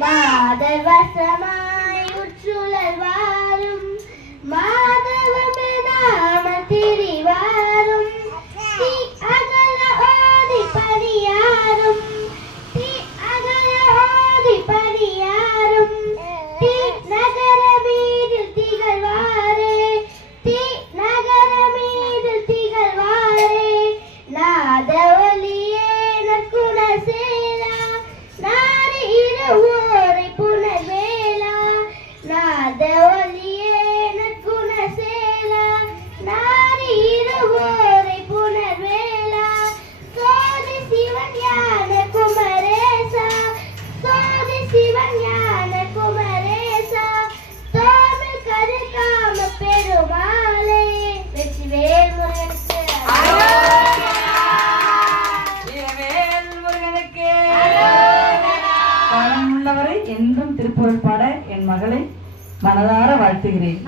മാധവ സമായുച്ചുള്ള ಸೇರ ನಾರಿ ಇರುವ ಪುನವೇಲ ನಾ ದೇವ இருந்தவரை என்றும் திருப்புகழ் பாட என் மகளை மனதார வாழ்த்துகிறேன்.